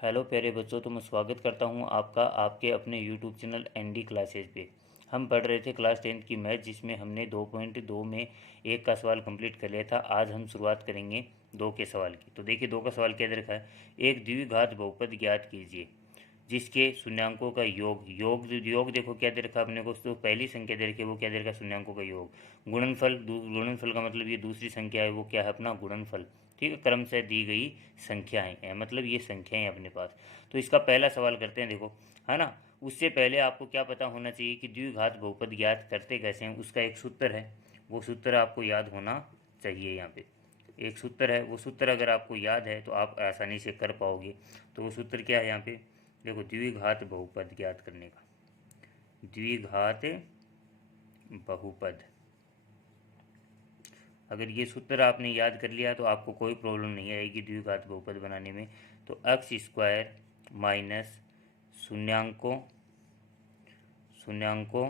Hello प्यारे बच्चों, तो मैं स्वागत करता हूं आपका आपके अपने यूट्यूब चैनल एनडी क्लासेज पे। हम पढ़ रहे थे क्लास 10 की मैथ, जिसमें हमने 2.2 में एक का सवाल कंप्लीट कर लिया था। आज हम शुरुआत करेंगे 2 के सवाल की। तो देखिए 2 का सवाल क्या दे रखा है। एक द्विघात बहुपद ज्ञात कीजिए जिसके शून्यांकों का योग योग योग देखो क्या दे रखा आपने को। तो पहली संख्या दे रखी है, वो क्या दे रखा है, शून्यांकों का योग। गुणनफल का मतलब ये दूसरी संख्या है, वो क्या है, अपना गुणनफल। ठीक है, क्रम से दी गई संख्याएं हैं, मतलब ये संख्याएं अपने पास। तो इसका पहला सवाल करते हैं, देखो, है ना। उससे पहले आपको क्या पता होना चाहिए कि द्विघात बहुपद ज्ञात करते कैसे हैं। उसका एक सूत्र है, वो सूत्र आपको याद होना चाहिए। यहाँ पे एक सूत्र है, वो सूत्र अगर आपको याद है तो आप आसानी से कर पाओगे। तो वो सूत्र क्या है, यहाँ पे देखो, द्विघात बहुपद ज्ञात करने का। द्विघात बहुपद, अगर ये सूत्र आपने याद कर लिया तो आपको कोई प्रॉब्लम नहीं आएगी द्विघात बहुपद बनाने में। तो एक्स स्क्वायर माइनस शून्यांकों शून्यांकों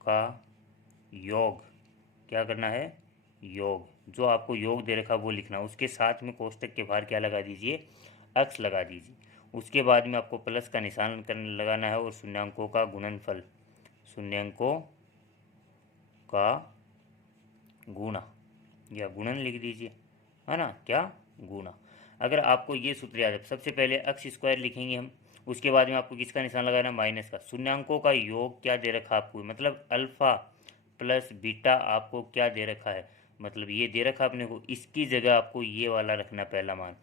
का योग, क्या करना है, योग। जो आपको योग दे रखा वो लिखना, उसके साथ में कोष्टक के बाहर क्या लगा दीजिए, एक्स लगा दीजिए। उसके बाद में आपको प्लस का निशान लगाना है और शून्यांकों का गुणनफल, शून्यांकों का गुणा या गुणन लिख दीजिए, है ना, क्या, गुणा। अगर आपको ये सूत्र याद है, सबसे पहले एक्स स्क्वायर लिखेंगे हम। उसके बाद में आपको किसका निशान लगाना है, माइनस का। शून्यांकों का योग क्या दे रखा आपको, मतलब अल्फा प्लस बीटा आपको क्या दे रखा है, मतलब ये दे रखा आपने को। इसकी जगह आपको ये वाला रखना पहला मान।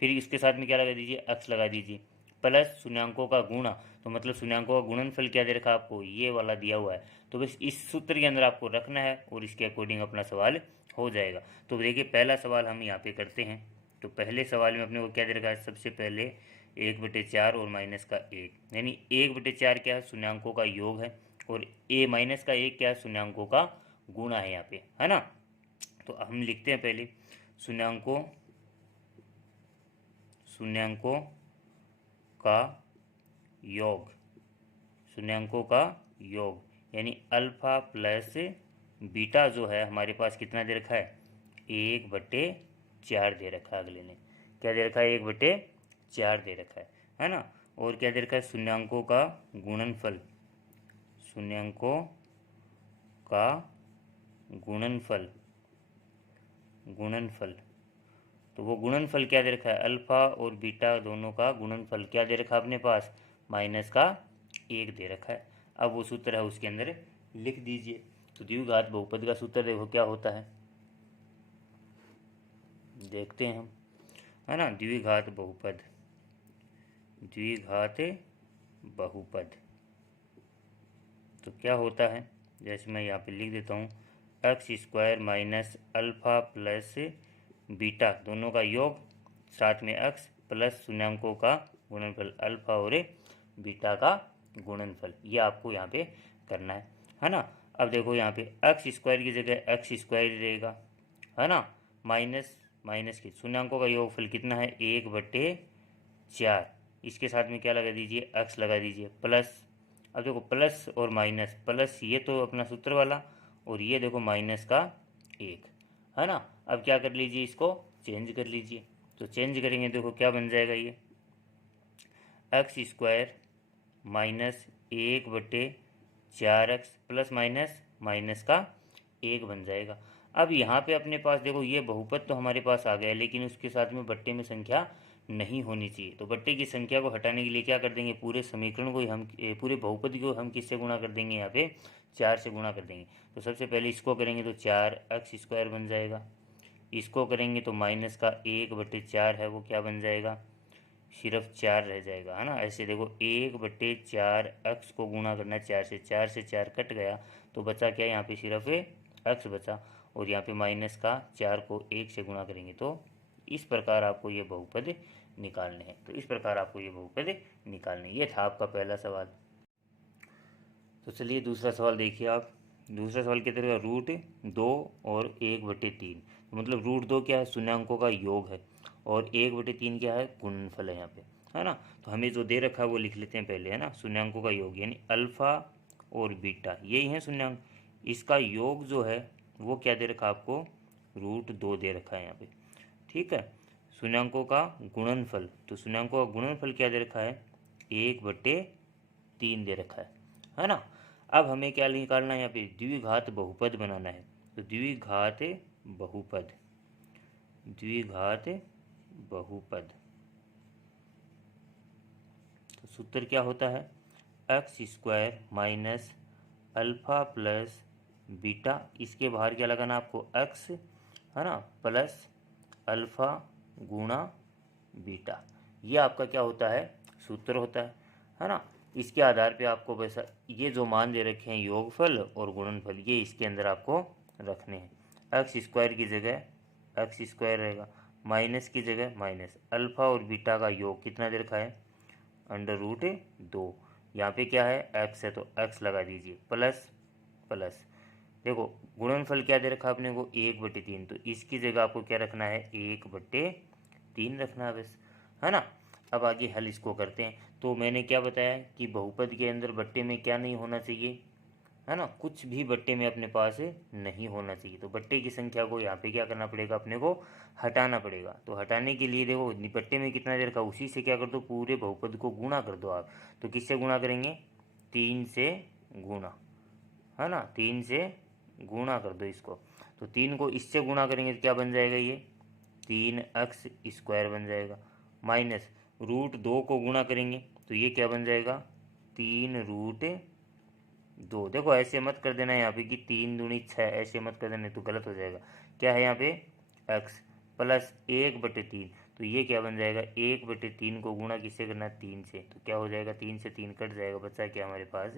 फिर इसके साथ में क्या लगा दीजिए, एक्स लगा दीजिए, प्लस शून्यांकों का गुणा। तो मतलब शून्यांकों का गुणनफल क्या दे रखा आपको, ये वाला दिया हुआ है। तो बस इस सूत्र के अंदर आपको रखना है और इसके अकॉर्डिंग अपना सवाल हो जाएगा। तो देखिए पहला सवाल हम यहाँ पे करते हैं। तो पहले सवाल में अपने को क्या दे रखा है, सबसे पहले 1/4 और माइनस का 1, यानी 1/4 क्या है, शून्यांकों का योग है, और ए माइनस का 1 क्या है, शून्यांकों का गुणा है यहाँ पे, है ना। तो हम लिखते हैं पहले शून्यांकों शून्यांकों का योग, शून्यांकों का योग, यानी अल्फा प्लस बीटा जो है हमारे पास कितना दे रखा है, 1/4 दे रखा है। अगले ने क्या दे रखा है, 1/4 दे रखा है ना। और क्या दे रखा है, शून्यांकों का गुणनफल, शून्यांकों का गुणनफल गुणनफल। तो वो गुणनफल क्या दे रखा है, अल्फा और बीटा दोनों का गुणनफल क्या दे रखा है अपने पास, माइनस का 1 दे रखा है। अब वो सूत्र है उसके अंदर लिख दीजिए। तो द्विघात बहुपद का सूत्र देखो क्या होता है, देखते हैं हम, है ना। द्विघात बहुपद, द्विघात बहुपद तो क्या होता है, जैसे मैं यहाँ पे लिख देता हूँ, x square minus alpha plus beta दोनों का योग, साथ में एक्स प्लस शून्यांकों का गुणनफल, अल्फा और बीटा का गुणनफल। ये आपको यहाँ पे करना है ना। अब देखो यहाँ पे एक्स स्क्वायर की जगह एक्स स्क्वायर रहेगा, है ना। माइनस माइनस की शून्यांकों का योगफल कितना है, 1/4। इसके साथ में क्या लगा दीजिए, एक्स लगा दीजिए, प्लस। अब देखो प्लस और माइनस, प्लस ये तो अपना सूत्र वाला, और ये देखो माइनस का 1, है ना। अब क्या कर लीजिए, इसको चेंज कर लीजिए। तो चेंज करेंगे, देखो क्या बन जाएगा, ये x square minus 1/4 x plus minus minus का 1 बन जाएगा। अब यहाँ पे अपने पास देखो ये बहुपद तो हमारे पास आ गया, लेकिन उसके साथ में बट्टे में संख्या नहीं होनी चाहिए। तो बट्टे की संख्या को हटाने के लिए क्या कर देंगे, पूरे समीकरण को ही हम पूरे बहुपद को हम किससे गुणा कर देंगे, यहाँ पे 4 से गुणा कर देंगे। तो सबसे पहले इसको करेंगे तो 4x² बन जाएगा। इसको करेंगे तो माइनस का 1/4 है, वो क्या बन जाएगा, सिर्फ 4 रह जाएगा, है ना। ऐसे देखो 1/4 एक्स को गुणा करना 4 से, 4 से 4 कट गया, तो बचा क्या, यहाँ पे सिर्फ एक्स बचा। और यहाँ पे माइनस का 4 को 1 से गुणा करेंगे। तो इस प्रकार आपको ये बहुपद निकालने हैं। तो इस प्रकार आपको ये बहुपद निकालने, ये था आपका पहला सवाल। तो चलिए दूसरा सवाल देखिए आप। दूसरा सवाल क्या करेगा, √2 और 1/3। तो मतलब √2 क्या है, शून्यांकों का योग है, और 1/3 क्या है, गुणनफल है यहाँ पे, है ना। तो हमें जो दे रखा है वो लिख लेते हैं पहले, है ना। शून्यांकों का योग यानी अल्फा और बीटा, यही है शून्यांक। इसका योग जो है वो क्या दे रखा है आपको, √2 दे रखा है यहाँ पे, ठीक है। शून्यांकों का गुणनफल। तो शून्यांकों का गुणनफल क्या दे रखा है, 1/3 दे रखा है ना। अब हमें क्या निकालना है, यहाँ पे द्विघात बहुपद बनाना है। तो द्विघात बहुपद, द्विघात बहुपद, तो सूत्र क्या होता है, x² minus alpha plus beta, इसके बाहर क्या लगाना आपको, x है ना, प्लस अल्फा गुणा बीटा। ये आपका क्या होता है, सूत्र होता है ना। इसके आधार पे आपको वैसा ये जो मान दे रखे हैं योगफल और गुणनफल, ये इसके अंदर आपको रखने हैं। x² की जगह x² रहेगा, माइनस की जगह माइनस, अल्फा और बीटा का योग कितना दे रखा है, √2। यहाँ पे क्या है, x है तो x लगा दीजिए, प्लस प्लस, देखो गुणनफल क्या दे रखा आपने को, 1/3, तो इसकी जगह आपको क्या रखना है, 1/3 रखना है बस, है ना। अब आगे हल इसको करते हैं। तो मैंने क्या बताया कि बहुपद के अंदर बट्टे में क्या नहीं होना चाहिए, है ना, कुछ भी बट्टे में अपने पास नहीं होना चाहिए। तो बट्टे की संख्या को यहाँ पे क्या करना पड़ेगा, अपने को हटाना पड़ेगा। तो हटाने के लिए देखो बट्टे में कितना देर का, उसी से क्या कर दो, पूरे बहुपद को गुणा कर दो आप। तो किससे गुणा करेंगे, 3 से गुणा, है ना, 3 से गुणा कर दो इसको। तो 3 को इससे गुणा करेंगे तो क्या बन जाएगा, ये 3x² बन जाएगा, माइनस √2 को गुणा करेंगे तो ये क्या बन जाएगा, 3√2। देखो ऐसे मत कर देना यहाँ पे कि 3 दूनी 6, ऐसे मत कर देना तो गलत हो जाएगा। क्या है यहाँ पे, x प्लस 1/3, तो ये क्या बन जाएगा, 1/3 को गुणा किससे करना, 3 से, तो क्या हो जाएगा, 3 से 3 कट जाएगा, बचा क्या हमारे पास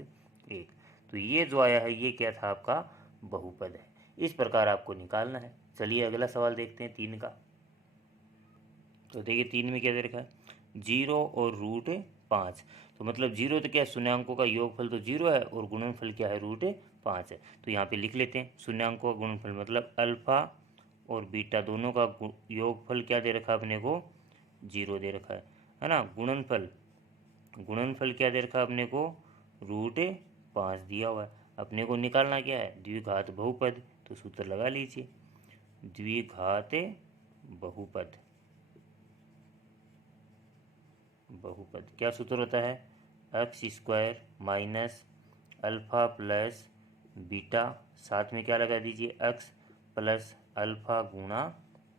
1। तो ये जो आया है ये क्या था, आपका बहुपद है। इस प्रकार आपको निकालना है। चलिए अगला सवाल देखते हैं 3 का। तो देखिए 3 में क्या दे रखा है, 0 और √5। तो मतलब 0 तो क्या है, शून्यांकों का योगफल तो 0 है और गुणनफल क्या है, √5 है। तो यहाँ पे लिख लेते हैं शून्यांकों का गुणनफल मतलब अल्फा और बीटा दोनों का योगफल क्या दे रखा है अपने को, 0 दे रखा है ना। गुणनफल, गुणनफल क्या दे रखा है अपने को, √5 दिया हुआ है। अपने को निकालना क्या है, द्विघात बहुपद। तो सूत्र लगा लीजिए, द्विघात बहुपद, बहुपद क्या सूत्र होता है, x² minus alpha plus beta, साथ में क्या लगा दीजिए, x प्लस अल्फा गुणा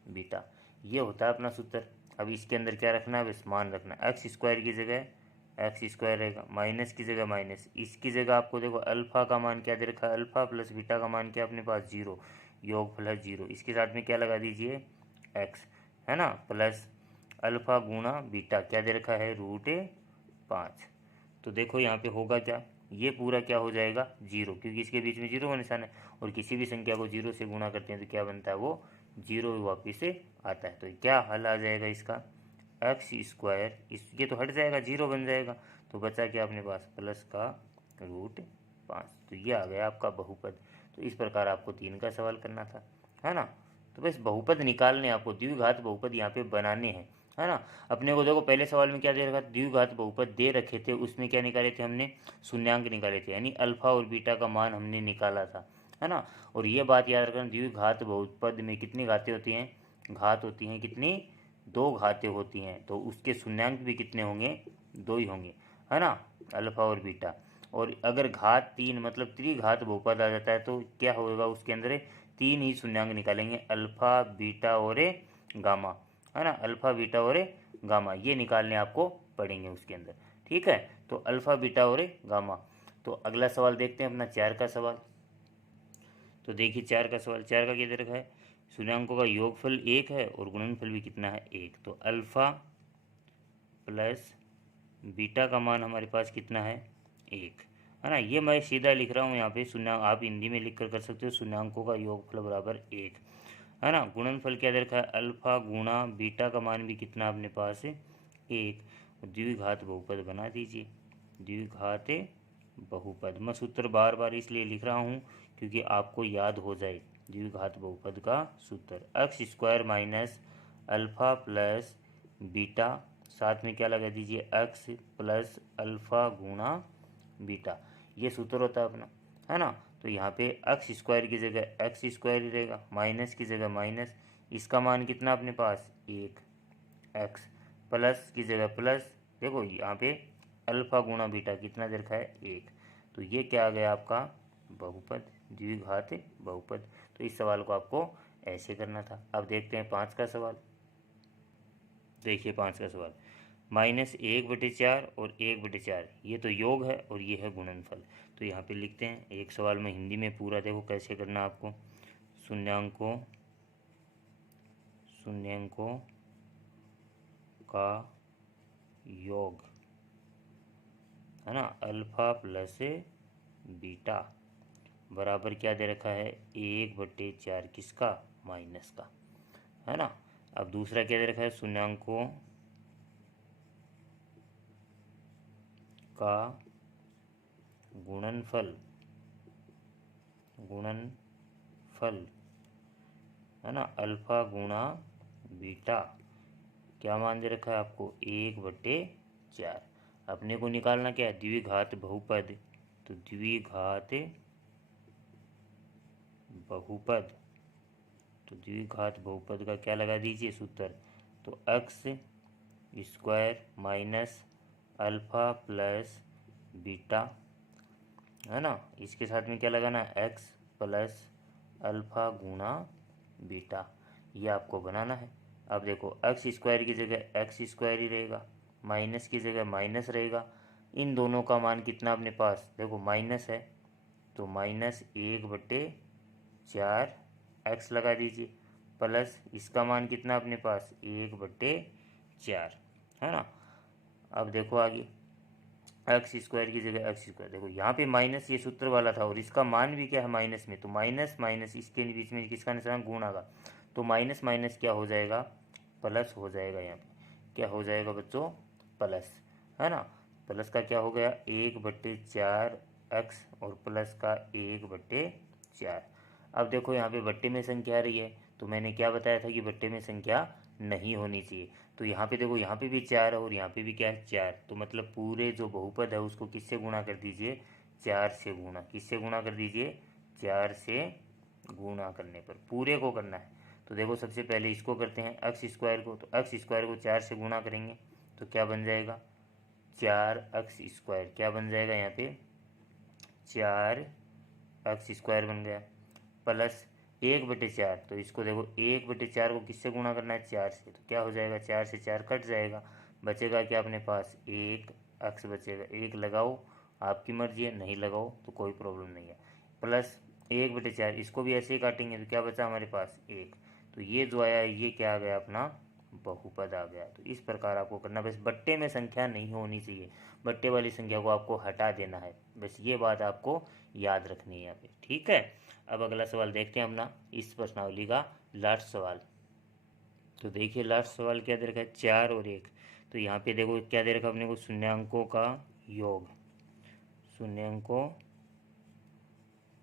बीटा। ये होता है अपना सूत्र। अब इसके अंदर क्या रखना है, बस मान रखना है, x² की जगह x² रहेगा, माइनस की जगह माइनस, इसकी जगह आपको देखो अल्फा का मान क्या दे रखा है, अल्फा प्लस बीटा का मान क्या अपने पास 0, योगफल है 0, इसके साथ में क्या लगा दीजिए x, है ना, प्लस अल्फा गुणा बीटा क्या दे रखा है, √5। तो देखो यहाँ पे होगा क्या, ये पूरा क्या हो जाएगा 0, क्योंकि इसके बीच में 0 का निशान है और किसी भी संख्या को 0 से गुणा करते हैं तो क्या बनता है, वो 0 वापिस से आता है। तो क्या हल आ जाएगा इसका, x², इस ये तो हट जाएगा, 0 बन जाएगा, तो बचा क्या अपने पास, प्लस का √5। तो ये आ गया आपका बहुपद। तो इस प्रकार आपको 3 का सवाल करना था, है ना। तो बस बहुपद निकालने, आपको द्विघात बहुपद यहाँ पे बनाने हैं, है ना। अपने को देखो पहले सवाल में क्या दे रखा, द्विघात बहुपद दे रखे थे, उसमें क्या निकाले थे हमने, शून्यांक निकाले थे, यानी अल्फा और बीटा का मान हमने निकाला था, है ना। और ये बात याद रखना, द्विघात बहुपद में कितनी घातें होती हैं, घात होती हैं कितनी, 2 घातें होती हैं। तो उसके शून्यांक भी कितने होंगे, 2 ही होंगे, है ना, अल्फा और बीटा। और अगर घात 3 मतलब त्रिघात बहुपद आ जाता है तो क्या होगा, उसके अंदर 3 ही शून्यांक निकालेंगे, अल्फा बीटा और गामा, है ना, अल्फा बीटा और गामा, ये निकालने आपको पड़ेंगे उसके अंदर, ठीक है। तो अल्फा बीटा और गामा। तो अगला सवाल देखते हैं अपना 4 का सवाल। तो देखिए 4 का सवाल, 4 का क्या दे रखा है, शून्यांकों का योगफल 1 है और गुणनफल भी कितना है, 1। तो अल्फा प्लस बीटा का मान हमारे पास कितना है, 1, है ना। ये मैं सीधा लिख रहा हूँ यहाँ पे, शून्यांक आप हिंदी में लिख कर सकते हो, शून्यांकों का योगफल बराबर 1, है ना। गुणनफल क्या दे रखा है, अल्फा गुणा बीटा का मान भी कितना अपने पास है, 1। द्विघात बहुपद बना दीजिए, द्विघात बहुपद। मैं सूत्र बार बार इसलिए लिख रहा हूँ क्योंकि आपको याद हो जाए द्विघात बहुपद का सूत्र, x² minus alpha plus beta, साथ में क्या लगा दीजिए, x प्लस अल्फा गुणा बीटा, ये सूत्र होता है अपना, है ना। तो यहाँ पे x² की जगह x² ही रहेगा, माइनस की जगह माइनस, इसका मान कितना अपने पास 1, एक्स, प्लस की जगह प्लस, देखो यहाँ पे अल्फा गुणा बीटा कितना दे रखा है 1, तो ये क्या आ गया आपका बहुपद, द्विघात बहुपद। तो इस सवाल को आपको ऐसे करना था। अब देखते हैं 5 का सवाल। देखिए 5 का सवाल, -1/4 और 1/4 ये तो योग है और ये है गुणनफल। तो यहाँ पे लिखते हैं, एक सवाल में हिंदी में पूरा देखो कैसे करना आपको। शून्यांकों का योग, है ना, अल्फा प्लस बीटा बराबर क्या दे रखा है 1/4 किसका, माइनस का, है ना। अब दूसरा क्या दे रखा है, शून्यांकों का गुणनफल है ना, अल्फा गुणा बीटा क्या मान दे रखा है आपको 1/4। अपने को निकालना क्या है, द्विघात बहुपद, तो द्विघात बहुपद का क्या लगा दीजिए सूत्र, तो x square minus alpha plus beta, है ना, इसके साथ में क्या लगाना है एक्स प्लस अल्फा गुणा बीटा, ये आपको बनाना है। अब देखो एक्स स्क्वायर की जगह एक्स स्क्वायर ही रहेगा, माइनस की जगह माइनस रहेगा, इन दोनों का मान कितना अपने पास, देखो माइनस है तो -1/4 एक्स लगा दीजिए, प्लस इसका मान कितना अपने पास 1/4, है ना। अब देखो आगे एक्स स्क्वायर की जगह एक्स स्क्वायर, देखो यहाँ पे माइनस ये सूत्र वाला था और इसका मान भी क्या है माइनस में, तो माइनस माइनस इसके बीच में किसका निशान गुणा का, तो माइनस माइनस क्या हो जाएगा प्लस हो जाएगा, यहाँ पे क्या हो जाएगा बच्चों प्लस, है ना। प्लस का क्या हो गया 1/4 एक्स और प्लस का 1/4। अब देखो यहाँ पे बट्टे में संख्या आ रही है, तो मैंने क्या बताया था कि बट्टे में संख्या नहीं होनी चाहिए। तो यहाँ पे देखो यहाँ पे भी 4 है और यहाँ पे भी क्या है 4, तो मतलब पूरे जो बहुपद है उसको किससे गुणा कर दीजिए 4 से गुणा, किससे गुणा कर दीजिए 4 से गुणा करने पर पूरे को करना है। तो देखो सबसे पहले इसको करते हैं एक्स स्क्वायर को, तो एक्स स्क्वायर को 4 से गुणा करेंगे तो क्या बन जाएगा 4x², क्या बन जाएगा यहाँ पे 4x² बन गया, प्लस 1/4, तो इसको देखो 1/4 को किससे गुणा करना है 4 से, तो क्या हो जाएगा 4 से 4 कट जाएगा, बचेगा क्या अपने पास 1x बचेगा, 1 लगाओ आपकी मर्जी है, नहीं लगाओ तो कोई प्रॉब्लम नहीं है, प्लस 1/4 इसको भी ऐसे ही काटेंगे तो क्या बचा हमारे पास 1, तो ये जो आया ये क्या आ गया अपना बहुपद आ गया। तो इस प्रकार आपको करना, बस बट्टे में संख्या नहीं होनी चाहिए, बट्टे वाली संख्या को आपको हटा देना है, बस ये बात आपको याद रखनी है यहाँ पे, ठीक है। अब अगला सवाल देखते हैं अपना इस प्रश्नावली का लास्ट सवाल। तो देखिए लास्ट सवाल क्या दे रखा है 4 और 1, तो यहाँ पे देखो क्या दे रखा है अपने को शून्यांकों का योग, शून्यांकों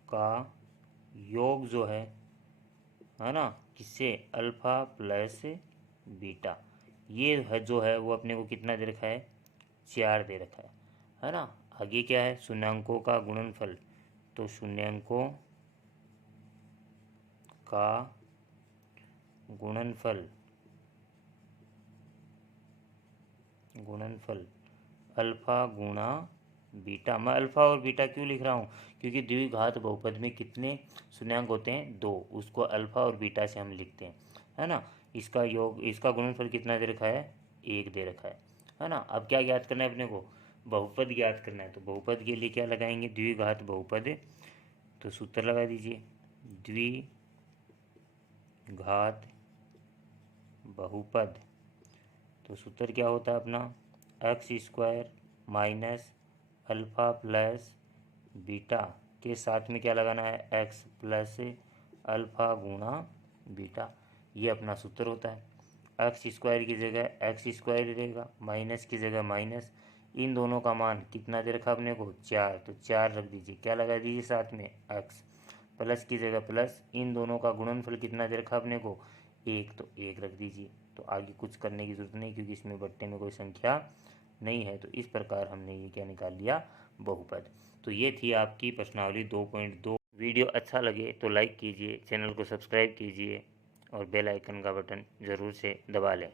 का योग जो है ना, किससे अल्फा प्लस बीटा, ये है जो है वो अपने को कितना दे रखा है 4 दे रखा है ना। आगे क्या है शून्यांकों का गुणनफल, तो शून्यांकों का गुणनफल अल्फा गुणा बीटा, मैं अल्फा और बीटा क्यों लिख रहा हूँ, क्योंकि द्विघात बहुपद में कितने शून्यांक होते हैं 2, उसको अल्फा और बीटा से हम लिखते हैं, है ना। इसका योग, इसका गुणनफल कितना दे रखा है 1 दे रखा है ना। अब क्या ज्ञात करना है अपने को, बहुपद ज्ञात करना है, तो बहुपद के लिए क्या लगाएंगे द्विघात बहुपद, तो सूत्र लगा दीजिए द्विघात बहुपद, तो सूत्र क्या होता है अपना x² minus alpha plus beta के साथ में क्या लगाना है x प्लस अल्फा गुणा बीटा, ये अपना सूत्र होता है। x² की जगह x² ही रहेगा, माइनस की जगह माइनस, इन दोनों का मान कितना दे रखा अपने को 4, तो 4 रख दीजिए, क्या लगा दीजिए साथ में x, प्लस की जगह प्लस, इन दोनों का गुणनफल कितना दे रखा अपने को 1, तो 1 रख दीजिए। तो आगे कुछ करने की ज़रूरत नहीं क्योंकि इसमें बट्टे में कोई संख्या नहीं है, तो इस प्रकार हमने ये क्या निकाल लिया बहुपद। तो ये थी आपकी प्रश्नावली 2.2। वीडियो अच्छा लगे तो लाइक कीजिए, चैनल को सब्सक्राइब कीजिए और बेल आइकन का बटन ज़रूर से दबा लें।